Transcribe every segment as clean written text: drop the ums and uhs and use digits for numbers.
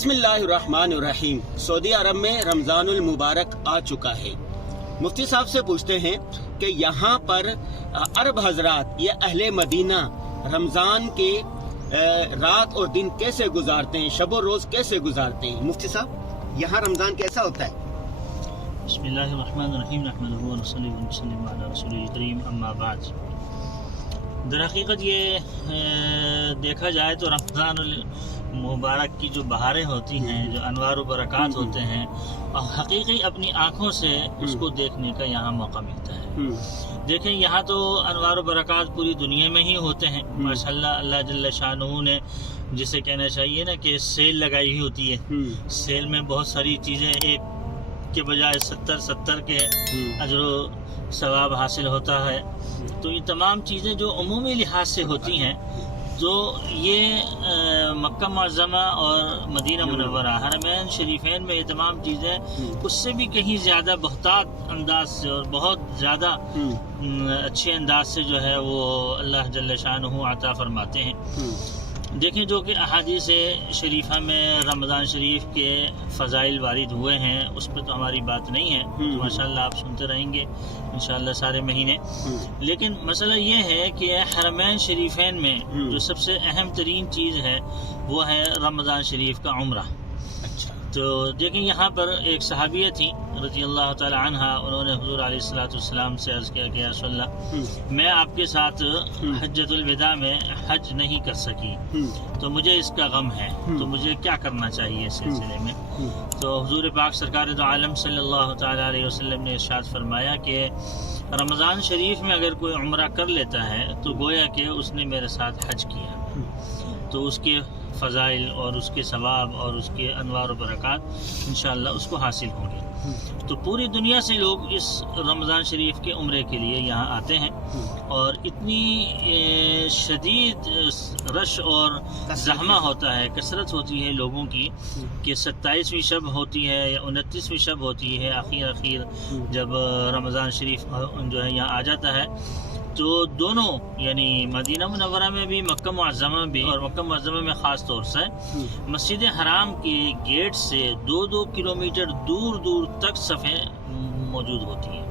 بسم اللہ الرحمن الرحیم۔ سعودی عرب میں رمضان المبارک آ چکا ہے۔ مفتی صاحب سے پوچھتے ہیں کہ یہاں پر عرب حضرات یا اہل مدینہ رمضان کے رات اور دن کیسے گزارتے ہیں، شب و روز کیسے گزارتے ہیں؟ مفتی صاحب یہاں رمضان کیسا ہوتا ہے؟ بسم اللہ الرحمن الرحیم، نحمدہ و نصلی و نسلم علی رسول الکریم، اما بعد۔ در حقیقت یہ دیکھا جائے تو رمضان المبارک کی جو بہاریں ہوتی ہیں، جو انوار و برکات ہوتے ہیں، اور حقیقی اپنی آنکھوں سے اس کو دیکھنے کا یہاں موقع ملتا ہے۔ دیکھیں یہاں تو انوار و برکات پوری دنیا میں ہی ہوتے ہیں ماشاءاللہ۔ اللہ جل شانہ نے جسے کہنا چاہیے نا کہ سیل لگائی ہوئی ہوتی ہے، سیل میں بہت ساری چیزیں ایک کے بجائے 70 کے اجر و ثواب حاصل ہوتا ہے۔ تو یہ تمام چیزیں جو عمومی لحاظ سے ہوتی ہیں، تو یہ مکہ معظمہ اور مدینہ منورہ حرمین شریفین میں یہ تمام چیزیں اس سے بھی کہیں زیادہ بہتات انداز سے اور بہت زیادہ اچھے انداز سے جو ہے وہ اللہ جل شانہ عطا فرماتے ہیں۔ دیکھیں جو کہ احادیث شریفہ میں رمضان شریف کے فضائل وارد ہوئے ہیں، اس پہ تو ہماری بات نہیں ہے، ماشاءاللہ آپ سنتے رہیں گے انشاءاللہ سارے مہینے۔ لیکن مسئلہ یہ ہے کہ حرمین شریفین میں جو سب سے اہم ترین چیز ہے وہ ہے رمضان شریف کا عمرہ۔ تو دیکھیں یہاں پر ایک صحابیہ تھی رضی اللہ تعالی عنہ، انہوں نے حضور علیہ السلام سے عرض کیا کہ یا رسول اللہ، میں آپ کے ساتھ حجۃ الوداع میں حج نہیں کر سکی، تو مجھے اس کا غم ہے، تو مجھے کیا کرنا چاہیے اس سلسلے میں؟ تو حضور پاک سرکار دو عالم صلی اللہ تعالی علیہ وسلم نے ارشاد فرمایا کہ رمضان شریف میں اگر کوئی عمرہ کر لیتا ہے تو گویا کہ اس نے میرے ساتھ حج کیا، تو اس کے فضائل اور اس کے ثواب اور اس کے انوار و برکات انشاءاللہ اس کو حاصل ہوں گے۔ تو پوری دنیا سے لوگ اس رمضان شریف کے عمرے کے لیے یہاں آتے ہیں، اور اتنی شدید رش اور زحمہ ہوتا ہے، کثرت ہوتی ہے لوگوں کی کہ 27ویں شب ہوتی ہے یا 29ویں شب ہوتی ہے، آخر جب رمضان شریف جو ہے یہاں آ جاتا ہے، تو دونوں یعنی مدینہ منورہ میں بھی مکہ معظمہ بھی، اور مکہ معظمہ میں خاص طور سے مسجد حرام کے گیٹ سے 2 کلومیٹر دور دور تک صفیں موجود ہوتی ہیں،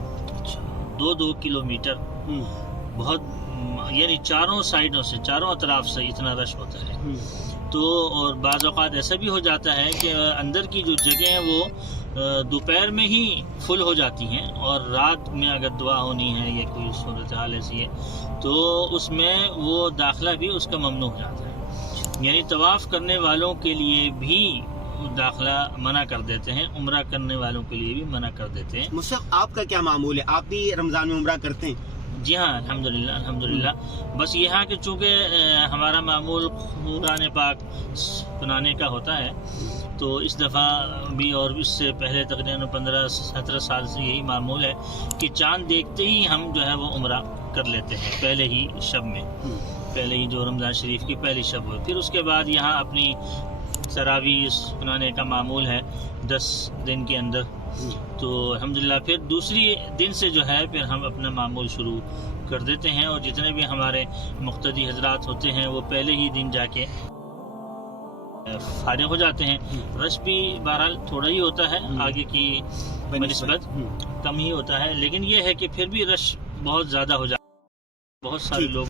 2 کلومیٹر، بہت یعنی چاروں سائیڈوں سے، چاروں اطراف سے اتنا رش ہوتا ہے۔ تو اور بعض اوقات ایسا بھی ہو جاتا ہے کہ اندر کی جو جگہ ہیں وہ دوپہر میں ہی فل ہو جاتی ہیں، اور رات میں اگر دعا ہونی ہے یا کوئی صورتحال ایسی ہے تو اس میں وہ داخلہ بھی اس کا ممنوع ہو جاتا ہے، یعنی طواف کرنے والوں کے لیے بھی داخلہ منع کر دیتے ہیں، عمرہ کرنے والوں کے لیے بھی منع کر دیتے ہیں۔ مصطفی آپ کا کیا معمول ہے؟ آپ بھی رمضان میں عمرہ کرتے ہیں؟ جی ہاں الحمدللہ، بس یہاں کہ چونکہ ہمارا معمول قرآن پاک سنانے کا ہوتا ہے، تو اس دفعہ بھی اور اس سے پہلے تقریباً 15-17 سال سے یہی معمول ہے کہ چاند دیکھتے ہی ہم جو ہے وہ عمرہ کر لیتے ہیں، پہلے ہی شب میں، پہلے ہی جو رمضان شریف کی پہلی شب ہوئی، پھر اس کے بعد یہاں اپنی تراویح سنانے کا معمول ہے 10 دن کے اندر۔ تو الحمدللہ پھر دوسری دن سے جو ہے پھر ہم اپنا معمول شروع کر دیتے ہیں، اور جتنے بھی ہمارے مقتدی حضرات ہوتے ہیں وہ پہلے ہی دن جا کے فارغ ہو جاتے ہیں۔ رش بھی بہرحال تھوڑا ہی ہوتا ہے، آگے کی بنسبت کم ہی ہوتا ہے، لیکن یہ ہے کہ پھر بھی رش بہت زیادہ ہو جاتا ہے، بہت سارے لوگ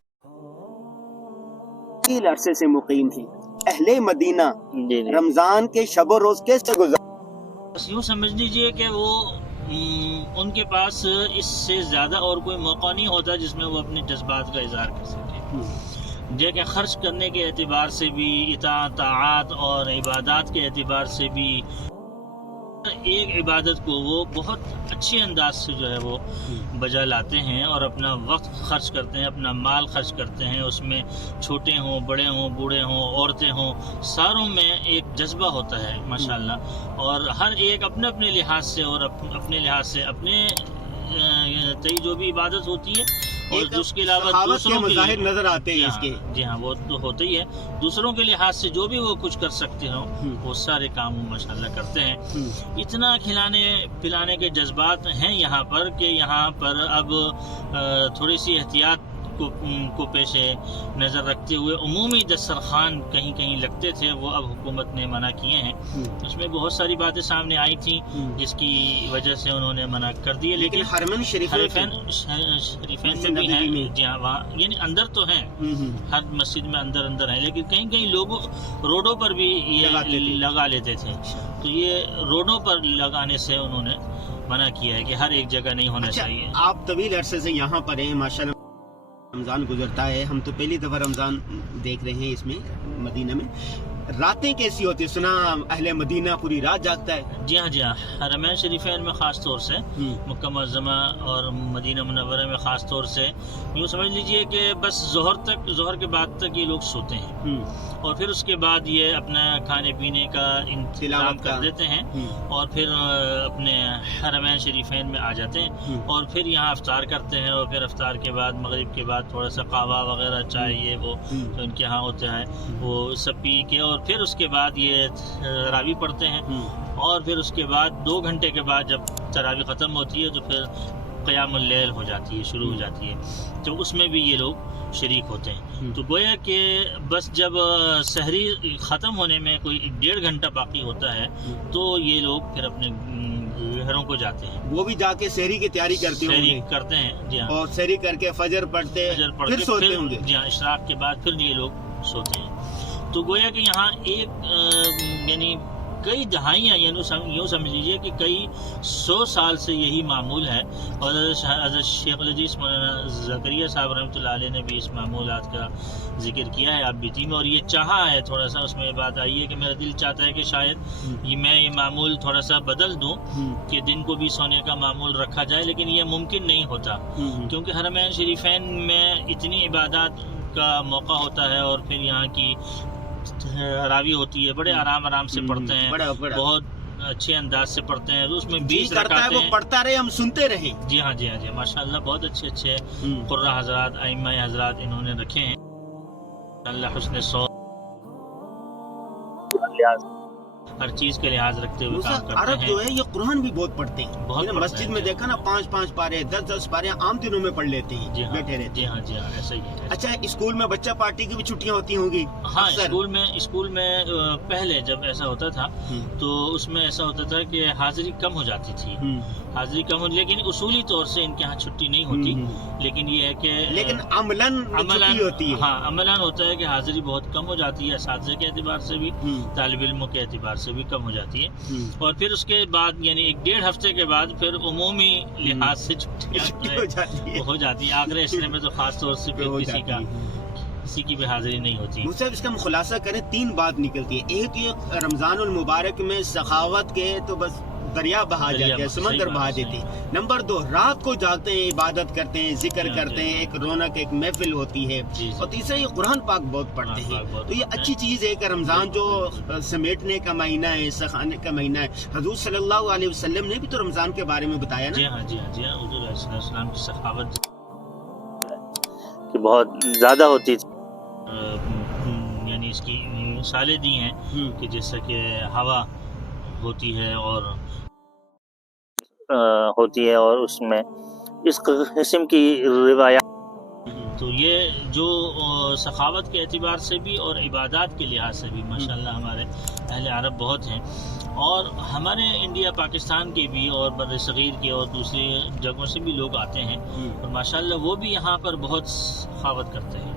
عرصے سے مقیم ہیں اہل مدینہ رمضان کے شب و روز کیسے گزارتے؟ بس یوں سمجھ لیجئے کہ وہ ان کے پاس اس سے زیادہ اور کوئی موقع نہیں ہوتا جس میں وہ اپنے جذبات کا اظہار کر سکے۔ دیکھیں خرچ کرنے کے اعتبار سے بھی، اطاعت طاعات اور عبادات کے اعتبار سے بھی، ایک عبادت کو وہ بہت اچھے انداز سے جو ہے وہ بجا لاتے ہیں، اور اپنا وقت خرچ کرتے ہیں، اپنا مال خرچ کرتے ہیں، اس میں چھوٹے ہوں، بڑے ہوں، بوڑھے ہوں، عورتیں ہوں، ساروں میں ایک جذبہ ہوتا ہے ماشاءاللہ، اور ہر ایک اپنے اپنے لحاظ سے اور اپنے لحاظ سے اپنے جو بھی عبادت ہوتی ہے، اور اس کے علاوہ دوسروں کے مظاہر نظر آتے ہیں اس کے۔ جی ہاں وہ تو ہوتا ہی ہے، دوسروں کے لحاظ سے جو بھی وہ کچھ کر سکتے ہوں وہ سارے کام وہ ماشاءاللہ کرتے ہیں۔ اتنا کھلانے پلانے کے جذبات ہیں یہاں پر کہ یہاں پر اب تھوڑی سی احتیاط کو پیش نظر رکھتے ہوئے عمومی دسترخوان کہیں کہیں لگتے تھے، وہ اب حکومت نے منع کیے ہیں۔ اس میں بہت ساری باتیں سامنے آئی تھیں جس کی وجہ سے انہوں نے منع کر دیے، لیکن حرمین شریفین میں بھی ہیں، جی ہاں، وہاں یعنی اندر تو ہیں، ہر مسجد میں اندر ہیں، لیکن کہیں کہیں لوگ روڈوں پر بھی یہ لگا لیتے تھے، تو یہ روڈوں پر لگانے سے انہوں نے منع کیا ہے کہ ہر ایک جگہ نہیں ہونا چاہیے۔ آپ طویل عرصے سے یہاں پر ہیں، ماشاءاللہ رمضان گزرتا ہے، ہم تو پہلی دفعہ رمضان دیکھ رہے ہیں اس میں مدینہ میں، راتیں کیسی ہوتی ہیں؟ سنا اہل مدینہ پوری رات جاگتا ہے؟ جی ہاں، حرمین شریفین میں خاص طور سے، مکہ معظمہ اور مدینہ منورہ میں خاص طور سے یوں سمجھ لیجئے کہ بس ظہر کے بعد تک یہ لوگ سوتے ہیں، اور پھر اس کے بعد یہ اپنا کھانے پینے کا انتظام کر دیتے ہیں، اور پھر اپنے حرمین شریفین میں آ جاتے ہیں، اور پھر یہاں افطار کرتے ہیں، اور پھر افطار کے بعد مغرب کے بعد تھوڑا سا قہوہ وغیرہ چائے یہ وہ جو ان کے ہاں ہوتا ہے وہ سب پی کے، اور پھر اس کے بعد یہ تراویح پڑھتے ہیں، اور پھر اس کے بعد 2 گھنٹے کے بعد جب تراویح ختم ہوتی ہے تو پھر قیام اللیل ہو جاتی ہے، شروع ہو جاتی ہے، تو اس میں بھی یہ لوگ شریک ہوتے ہیں۔ تو گویا کہ بس جب سحری ختم ہونے میں کوئی 1.5 گھنٹہ باقی ہوتا ہے تو یہ لوگ پھر اپنے گھروں کو جاتے ہیں، وہ بھی جا کے سحری کی تیاری کرتے ہیں، جی ہاں، اور سحری کر کے فجر پڑھتے پھر سوتے ہوں گے، جی ہاں، اشراق کے بعد پھر یہ لوگ سوتے ہیں۔ تو گویا کہ یہاں ایک یعنی کئی دہائیاں یوں سمجھ لیجئے کہ کئی 100 سال سے یہی معمول ہے، اور حضرت شیخ الحدیث مولانا زکریا صاحب رحمۃ اللہ علیہ نے بھی اس معمولات کا ذکر کیا ہے آپ بیتی میں، اور یہ چاہا ہے تھوڑا سا، اس میں بات آئی ہے کہ میرا دل چاہتا ہے کہ شاید میں یہ معمول تھوڑا سا بدل دوں کہ دن کو بھی سونے کا معمول رکھا جائے، لیکن یہ ممکن نہیں ہوتا، کیونکہ حرمین شریفین میں اتنی عبادات کا موقع ہوتا ہے، اور پھر یہاں کی راوی ہوتی ہے، بڑے آرام سے پڑھتے ہیں، بہت اچھے انداز سے پڑھتے ہیں، اس میں 20 رکعتیں وہ پڑھتا رہے ہم سنتے رہے۔ جی ہاں ماشاءاللہ بہت اچھے قرہ حضرات، ائمہ حضرات انہوں نے رکھے ہیں، اللہ حسن صوت ہر چیز کے لحاظ رکھتے ہوئے کام کرتے ہیں۔ عرب جو ہے یہ قرآن بھی بہت پڑھتے ہیں، مسجد میں دیکھا نا 5-5 پارے 10-10 پارے عام دنوں میں پڑھ لیتے ہیں، بیٹھے رہتے ہیں۔ جی ہاں ایسا ہی ہے۔ اچھا، اسکول میں بچہ پارٹی کی بھی چھٹیاں ہوتی ہوں گی؟ ہاں، اسکول میں پہلے جب ایسا ہوتا تھا تو اس میں ایسا ہوتا تھا کہ حاضری کم ہو جاتی تھی، لیکن اصولی طور سے ان کے ہاں چھٹی نہیں ہوتی، لیکن یہ ہے کہ عملاً ہوتی ہے، ہاں عملاً ہوتا ہے کہ حاضری بہت کم ہو جاتی ہے، اساتذہ کے اعتبار سے بھی، طالب علموں کے اعتبار سے بھی کم ہو جاتی ہے، اور پھر اس کے بعد یعنی 1.5 ہفتے کے بعد پھر عمومی لحاظ سے چھٹی ہو جاتی ہے، آخر اسرے میں تو خاص طور سے کسی کی بھی حاضری نہیں ہوتی۔ صاحب اس کا ہم خلاصہ کریں، 3 بات نکلتی ہے، ایک یہ رمضان المبارک میں سخاوت کے تو بس دریا بہا جاتے ہیں، سمندر بہا دیتے ہیں۔ نمبر 2، رات کو جاگتے ہیں، عبادت کرتے ہیں، ذکر کرتے ہیں، ایک رونق ایک محفل ہوتی ہے، اور تیسرا یہ قرآن پاک بہت پڑھتے ہیں، تو یہ اچھی چیز ہے کہ رمضان جو سمیٹنے کا مہینہ ہے، سکھانے کا مہینہ ہے، حضور صلی اللہ علیہ وسلم نے بھی تو رمضان کے بارے میں بتایا نا۔ جی ہاں حضور علیہ السلام کی سخاوت بہت زیادہ ہوتی تھی، یعنی اس کی مثالیں دی ہیں کہ جیسا کہ ہوا ہوتی ہے اور اس میں اس قسم کی روایات، تو یہ جو سخاوت کے اعتبار سے بھی اور عبادات کے لحاظ سے بھی ماشاءاللہ ہمارے اہل عرب بہت ہیں، اور ہمارے انڈیا پاکستان کے بھی اور بر صغیر کے اور دوسری جگہوں سے بھی لوگ آتے ہیں، اور ماشاءاللہ وہ بھی یہاں پر بہت سخاوت کرتے ہیں،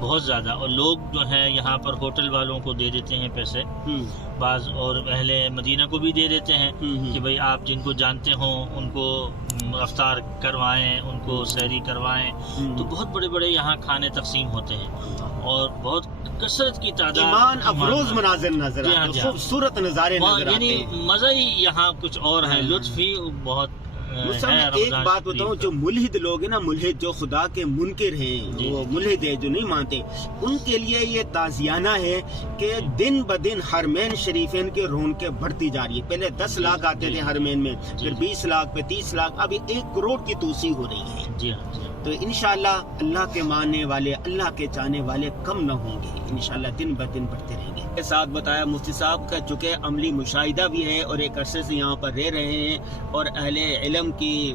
بہت زیادہ، اور لوگ جو ہیں یہاں پر ہوٹل والوں کو دے دیتے ہیں پیسے بعض، اور اہل مدینہ کو بھی دے دیتے ہیں کہ بھئی آپ جن کو جانتے ہوں ان کو افطار کروائیں، ان کو سحری کروائیں، تو بہت بڑے بڑے یہاں کھانے تقسیم ہوتے ہیں، اور بہت کثرت کی تعداد، ایمان افروز مناظر نظر آتے ہیں، خوبصورت نظارے نظر آتے ہیں، یعنی مزہ ہی یہاں کچھ اور ہے، لطف ہی بہت ایک بات بتاؤں، جو ملحد لوگ ہیں نا، ملحد جو خدا کے منکر ہیں، وہ ملحد ہے جو نہیں مانتے، ان کے لیے یہ تعزیانہ ہے کہ دن بدن حرمین شریفین کے رونقیں بڑھتی جا رہی ہے۔ پہلے 10 لاکھ آتے تھے حرمین میں، پھر 20 لاکھ، پہ 30 لاکھ، ابھی 1 کروڑ کی توسیع ہو رہی ہے۔ جی ہاں، تو انشاءاللہ اللہ کے ماننے والے، اللہ کے چاہنے والے کم نہ ہوں گے، انشاءاللہ دن بدن بڑھتے رہیں گے۔ کے ساتھ بتایا مفتی صاحب کا، چونکہ عملی مشاہدہ بھی ہے اور ایک عرصے سے یہاں پر رہ رہے ہیں اور اہل علم کی